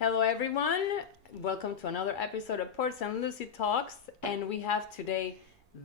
Hello, everyone. Welcome to another episode of Ports and Lucie Talks. And we have today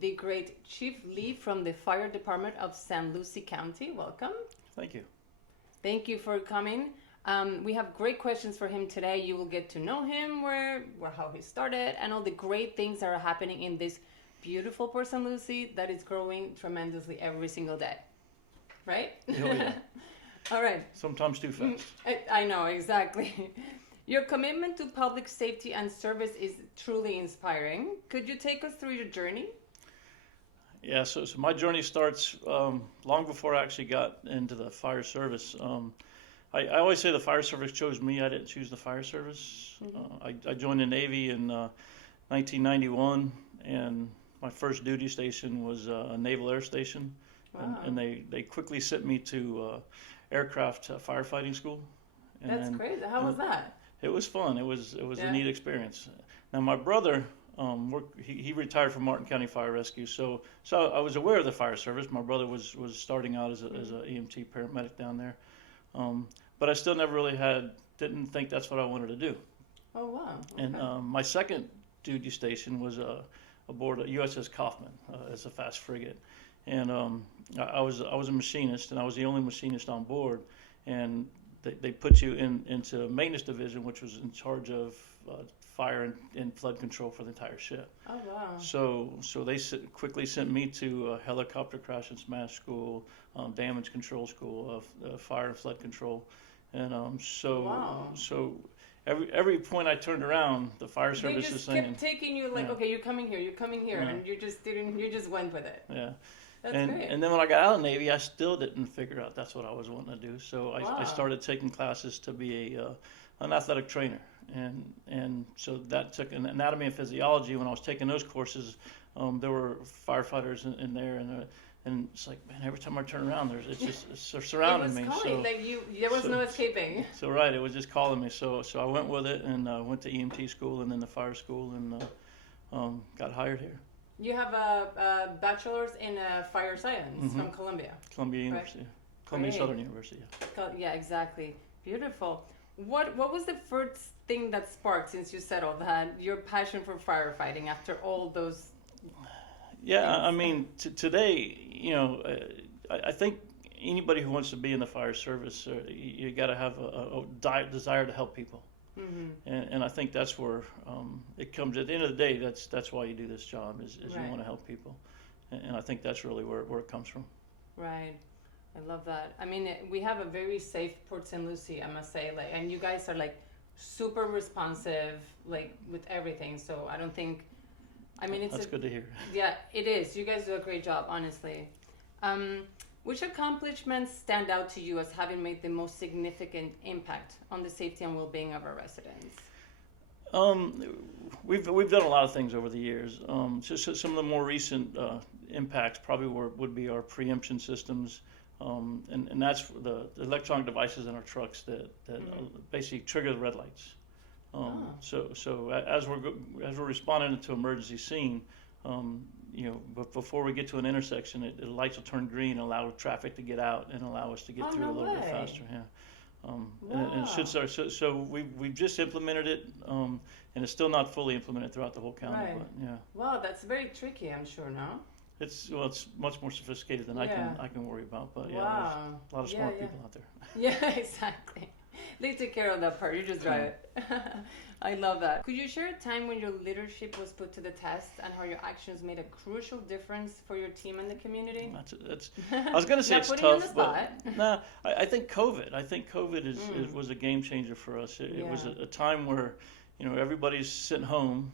the great Chief Lee from the Fire Department of Lucie County. Welcome. Thank you. Thank you for coming. We have great questions for him today. You will get to know him, how he started, and all the great things that are happening in this beautiful Port St. Lucie that is growing tremendously every single day. Right? Oh, yeah. All right. Sometimes too fast. I know, exactly. Your commitment to public safety and service is truly inspiring. Could you take us through your journey? Yeah, so my journey starts long before I actually got into the fire service. I always say the fire service chose me. I didn't choose the fire service. I joined the Navy in 1991, and my first duty station was a Naval Air Station. Wow. And they quickly sent me to aircraft firefighting school. That's crazy. How was that? It was fun. It was a neat experience. Now my brother, he retired from Martin County Fire Rescue, so I was aware of the fire service. My brother was starting out as a EMT paramedic down there, but I still never really didn't think that's what I wanted to do. Oh wow! Okay. And my second duty station was aboard USS Kaufman as a fast frigate, and I was a machinist, and I was the only machinist on board, and they put you into a maintenance division, which was in charge of fire and flood control for the entire ship. Oh wow! So they quickly sent me to helicopter crash and smash school, damage control school, fire and flood control, and so every point I turned around, the fire service is saying, kept taking you like, okay, you're coming here, and you just went with it. Yeah. That's great. And then when I got out of the Navy, I still didn't figure out that's what I was wanting to do. So I started taking classes to be an athletic trainer. And so that took an anatomy and physiology. When I was taking those courses, there were firefighters in there, and it's like, man, every time I turn around, they're surrounding me. Calling, there was no escaping. So right, it was just calling me. So I went with it, and went to EMT school and then the fire school, and got hired here. You have a bachelor's in fire science from Columbia. Columbia University. Right? Columbia Great. Southern University, yeah. Yeah, exactly. Beautiful. What was the first thing that sparked, since you said all that, your passion for firefighting after all those? Yeah, things? I mean, today, I think anybody who wants to be in the fire service, you got to have a desire to help people. Mm-hmm. And I think that's where it comes. At the end of the day, that's why you do this job, is you want to help people, and I think that's really where it comes from. Right, I love that. I mean, we have a very safe Port St. Lucie, I must say. And you guys are super responsive, with everything. So I don't think. I mean, that's good to hear. Yeah, it is. You guys do a great job, honestly. Which accomplishments stand out to you as having made the most significant impact on the safety and well-being of our residents? We've done a lot of things over the years. So some of the more recent impacts probably would be our preemption systems, and that's the electronic devices in our trucks that basically trigger the red lights. So as we're responding to emergency scene. But before we get to an intersection, the lights will turn green and allow traffic to get out and allow us to get through a little bit faster. Yeah, and it should start. So we've just implemented it, and it's still not fully implemented throughout the whole county. Right. But yeah. Wow, that's very tricky, I'm sure. No. It's much more sophisticated than I can worry about. But yeah, wow. there's a lot of smart people out there. Yeah, exactly. They take care of that part. You just drive it. I love that. Could you share a time when your leadership was put to the test and how your actions made a crucial difference for your team and the community? I was going to say it's tough, but I think COVID. Was a game changer for us. It was a time where, everybody's sitting home,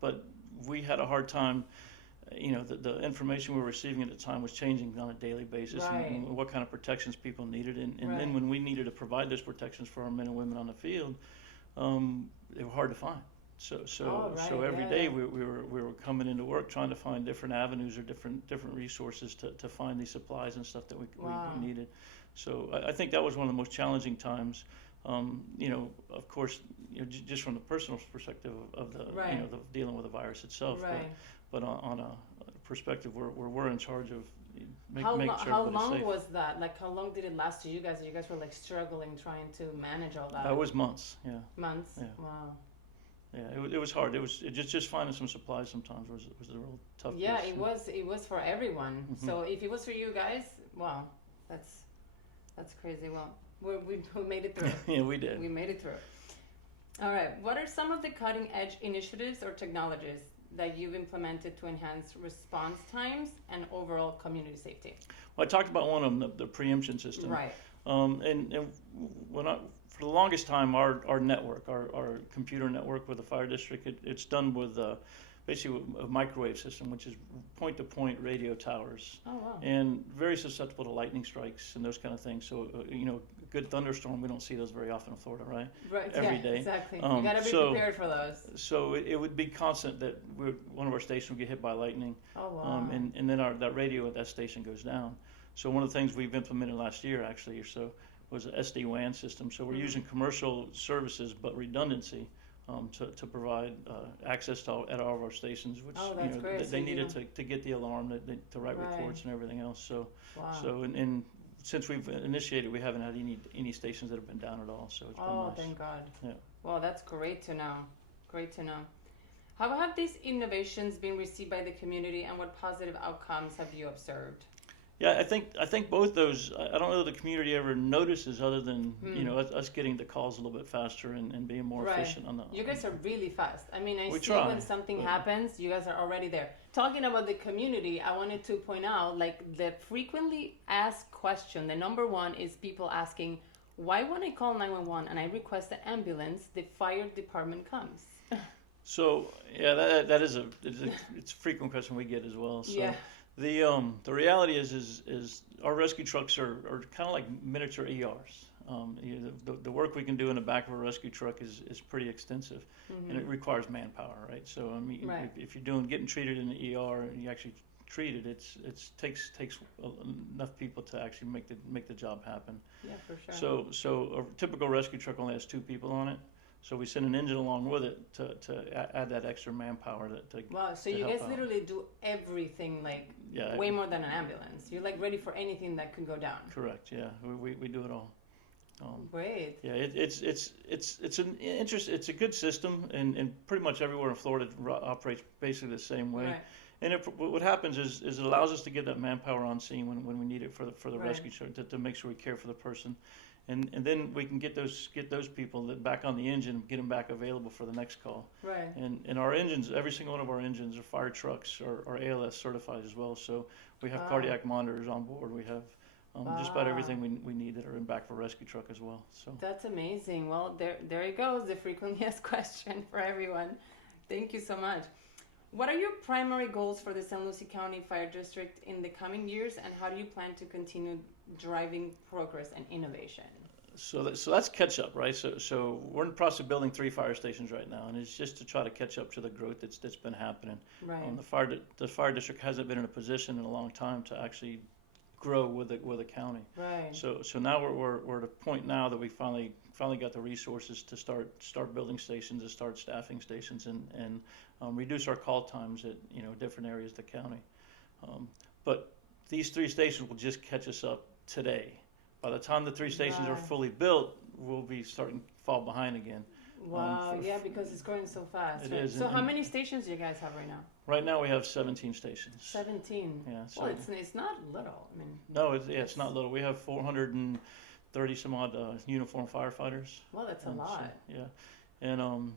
but we had a hard time. The information we were receiving at the time was changing on a daily basis, and what kind of protections people needed, and then when we needed to provide those protections for our men and women on the field, they were hard to find. So every day we were coming into work trying to find different avenues or different resources to find these supplies and stuff that we needed. So I think that was one of the most challenging times. Of course, just from the personal perspective of the the dealing with the virus itself. But on a perspective where we're in charge of make sure everybody's safe. How long was that? Like, how long did it last to you guys? You guys were like struggling trying to manage all that. That was months. Yeah. Months. Yeah. Wow. Yeah, it was hard. It just finding some supplies sometimes was a real tough. Yeah, piece. it was for everyone. Mm-hmm. So if it was for you guys, wow, that's crazy. Well, we made it through. Yeah, we did. We made it through. All right. What are some of the cutting edge initiatives or technologies that you've implemented to enhance response times and overall community safety? Well, I talked about one of them, the preemption system. Right. And for the longest time, our network, our computer network with the fire district, it's done with basically a microwave system, which is point-to-point radio towers. Oh, wow. And very susceptible to lightning strikes and those kind of things. So, a good thunderstorm, we don't see those very often in Florida, right? Right, Every day. Exactly. You got to be prepared for those. So it would be constant that one of our stations would get hit by lightning. Oh, wow. And then that radio at that station goes down. So one of the things we've implemented last year, actually, or so, was an SD-WAN system. So we're using commercial services, but redundancy to provide access at all of our stations, which great. they needed to get the alarm, to write reports and everything else. So, and since we've initiated, we haven't had any stations that have been down at all. So it's been nice. Oh, thank God. Yeah. Well, that's great to know. Great to know. How have these innovations been received by the community, and what positive outcomes have you observed? Yeah, I think both those. I don't know that the community ever notices, other than us getting the calls a little bit faster and being more efficient on the. You guys are really fast. I mean, I see try, when something happens, you guys are already there. Talking about the community, I wanted to point out, like, the frequently asked question. The number one is people asking, why when I call 911 and I request an ambulance, the fire department comes? So yeah, it's a frequent question we get as well. So. Yeah. The reality is our rescue trucks are kind of like miniature ERs. The work we can do in the back of a rescue truck is pretty extensive, and it requires manpower, right? So I mean, if you're getting treated in the ER and you actually treat it, it takes enough people to actually make the job happen. Yeah, for sure. So a typical rescue truck only has 2 people on it. So we send an engine along with it to add that extra manpower. Wow, so you guys literally do everything, like, way more than an ambulance. You're like ready for anything that could go down. Correct. Yeah, we do it all. Great. Yeah, it's a good system, and pretty much everywhere in Florida operates basically the same way. Right. And what happens is it allows us to get that manpower on scene when we need it for the rescue to make sure we care for the person. And then we can get those people back on the engine, get them back available for the next call. Right. And our engines, every single one of our engines, are fire trucks, are ALS certified as well. So we have cardiac monitors on board. We have just about everything we need that are in back of a rescue truck as well. So that's amazing. Well, there it goes, the frequently asked question for everyone. Thank you so much. What are your primary goals for the St. Lucie County Fire District in the coming years, and how do you plan to continue driving progress and innovation? So that's catch up, right? So we're in the process of building 3 fire stations right now, and it's just to try to catch up to the growth that's been happening. Right. The fire district hasn't been in a position in a long time to actually grow with the county. Right. So now we're at a point now that we finally got the resources to start building stations, to start staffing stations, and reduce our call times at different areas of the county. But these 3 stations will just catch us up today. By the time the 3 stations are fully built, we'll be starting to fall behind again. Wow, because it's growing so fast. It is. So how many stations do you guys have right now? Right now we have 17 stations. 17? Yeah. So, well, it's not little. I mean. No, it's not little. We have 430 some odd uniformed firefighters. Well, that's a lot. So, yeah, and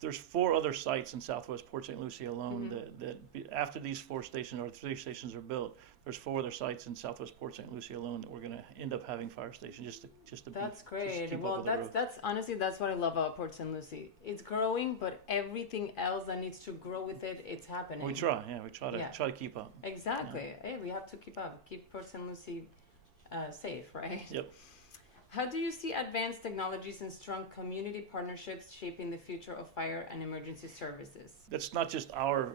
there's 4 other sites in Southwest Port St. Lucie alone that after these 4 stations or 3 stations are built, there's 4 other sites in Southwest Port St. Lucie alone that we're going to end up having fire stations just to. That's great. Well, that's honestly that's what I love about Port St. Lucie. It's growing, but everything else that needs to grow with it, it's happening. We try to keep up. Exactly. Yeah. Hey, we have to keep up. Keep Port St. Lucie safe, right? Yep. How do you see advanced technologies and strong community partnerships shaping the future of fire and emergency services? That's not just our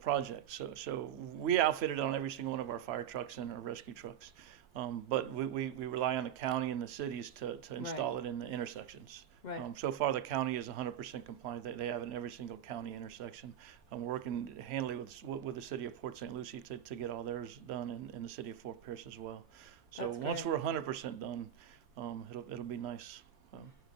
project. So we outfitted on every single one of our fire trucks and our rescue trucks But we rely on the county and the cities to install it in the intersections. Right. So far, the county is 100% compliant. They have it in every single county intersection. We're working handily with the city of Port St. Lucie to get all theirs done, and the city of Fort Pierce as well. So once we're 100% done, it'll be nice.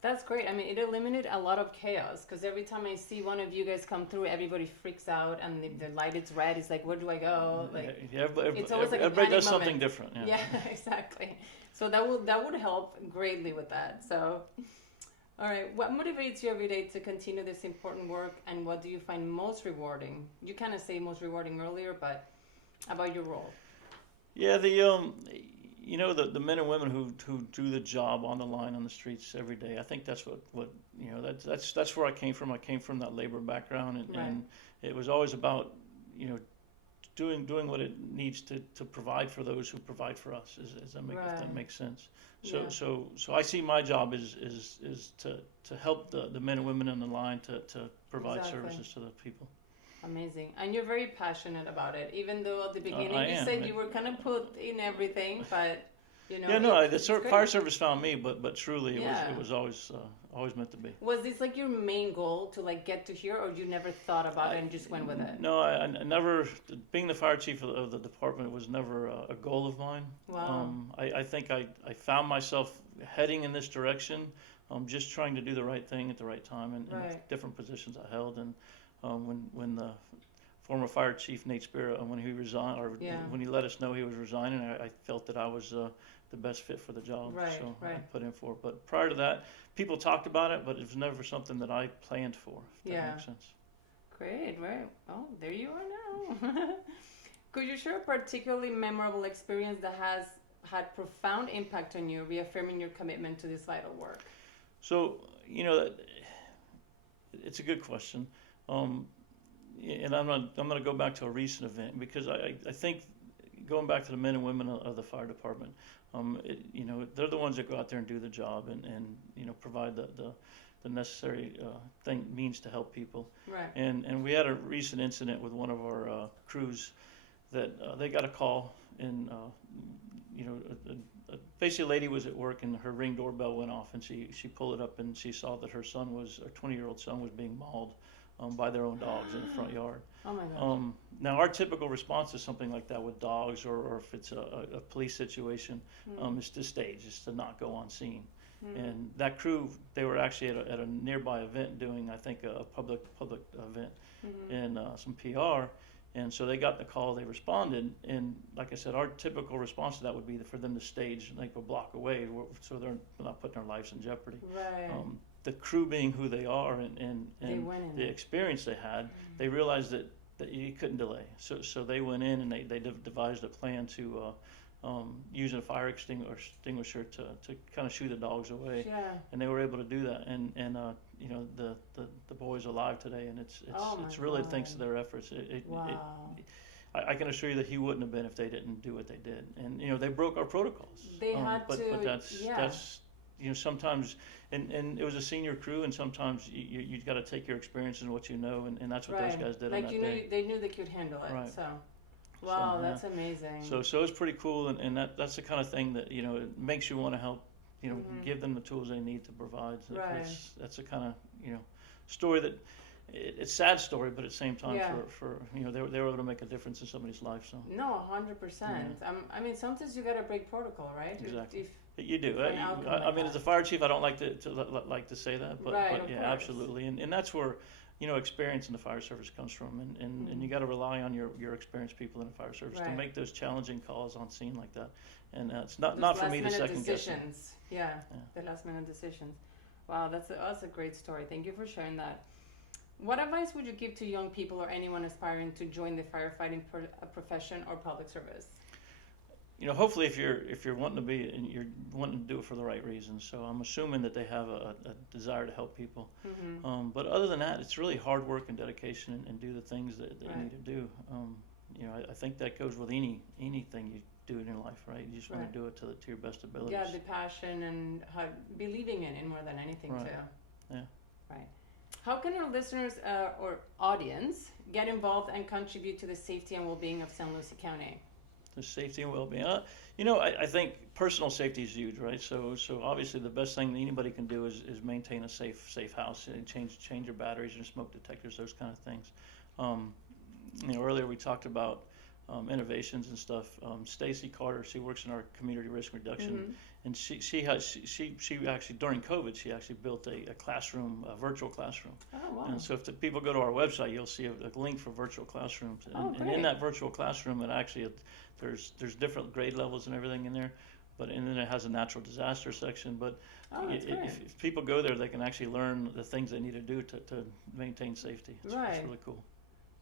That's great. I mean, it eliminated a lot of chaos, because every time I see one of you guys come through, everybody freaks out, and the light is red. It's like, where do I go? Like, it's always like everybody does something different. Yeah, exactly. So that would help greatly with that. So, all right, what motivates you every day to continue this important work, and what do you find most rewarding? You kind of say most rewarding earlier, but about your role. Yeah, the men and women who do the job on the line on the streets every day. I think that's what that's where I came from. I came from that labor background, and it was always about doing what it needs to provide for those who provide for us. If that makes sense. So I see my job is to help the men and women on the line to provide services to the people. Amazing. And you're very passionate about it, even though at the beginning you said you were kind of put in everything, but the fire service found me, but truly it was always meant to be. Was this like your main goal to like get to here, or you never thought about it and just went with it? No, I never. Being the fire chief of the department was never a goal of mine. Wow. I think I found myself heading in this direction, just trying to do the right thing at the right time, and different positions I held. And when the former fire chief Nate Spira, when he resigned, when he let us know he was resigning, I felt that I was the best fit for the job. I put in for it. But prior to that, people talked about it, but it was never something that I planned for, if that makes sense. Great, right. Oh, there you are now. Could you share a particularly memorable experience that has had profound impact on you, reaffirming your commitment to this vital work? So, it's a good question. And I'm going to go back to a recent event, because I think going back to the men and women of the fire department, they're the ones that go out there and do the job and provide the necessary means to help people. Right. And we had a recent incident with one of our crews that they got a call, and basically a lady was at work and her Ring doorbell went off, and she pulled it up and she saw that her 20-year-old son was being mauled by their own dogs in the front yard. Oh my gosh. Now, our typical response to something like that with dogs, or if it's a police situation, is to stage, is to not go on scene. And that crew, they were actually at a nearby event doing, I think, a public event and some PR. And so they got the call, they responded, and like I said, our typical response to that would be for them to stage like a block away, so they're not putting their lives in jeopardy. Right. The crew being who they are and the experience they had, they realized that you couldn't delay. So they went in and they devised a plan to use a fire extinguisher to kind of shoo the dogs away. Yeah. And they were able to do that. And the boy's alive today, and it's really thanks to their efforts. I can assure you that he wouldn't have been if they didn't do what they did. And they broke our protocols. They had but that's sometimes, and it was a senior crew, and sometimes you got to take your experience and what you know, and that's what those guys did. Like on that day. They knew they could handle it. Right. So, wow, that's amazing. So it's pretty cool, and that's the kind of thing that it makes you want to help. Give them the tools they need to provide. That's the kind of story that. It's a sad story, but at the same time, for they were able to make a difference in somebody's life. So no, 100%. I mean, sometimes you got to break protocol, right? Exactly. You do. I mean, as a fire chief, I don't like to say that, but yeah, absolutely. And that's where experience in the fire service comes from, and you got to rely on your experienced people in the fire service to make those challenging calls on scene like that. And it's not for me to second guess. Yeah, the last minute decisions. Wow, that's a great story. Thank you for sharing that. What advice would you give to young people or anyone aspiring to join the firefighting profession or public service? Hopefully, if you're wanting to be, and you're wanting to do it for the right reasons. So I'm assuming that they have a desire to help people. But other than that, it's really hard work and dedication, and do the things that you need to do. I think that goes with anything you do in your life, right? You just want to do it to your best abilities. Yeah, the passion and believing in it more than anything too. Yeah. Right. How can our listeners or audience get involved and contribute to the safety and well-being of St. Lucie County? the safety and well-being. I think personal safety is huge, right? So obviously the best thing that anybody can do is maintain a safe house and change your batteries and smoke detectors, those kind of things. Earlier we talked about innovations and stuff. Stacy Carter, she works in our community risk reduction, and she actually during COVID she actually built a classroom, a virtual classroom. Oh, wow. And so if the people go to our website, you'll see a link for virtual classrooms. And in that virtual classroom, there's different grade levels and everything in there, and then it has a natural disaster section. But if people go there, they can actually learn the things they need to do to maintain safety. It's really cool.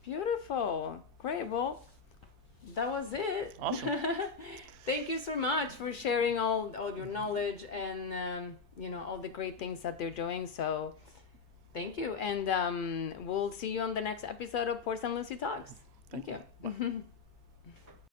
Beautiful. Great. Well, that was it. Awesome. Thank you so much for sharing all your knowledge and all the great things that they're doing. So thank you. And we'll see you on the next episode of Lucie Talks. Thank you. Bye.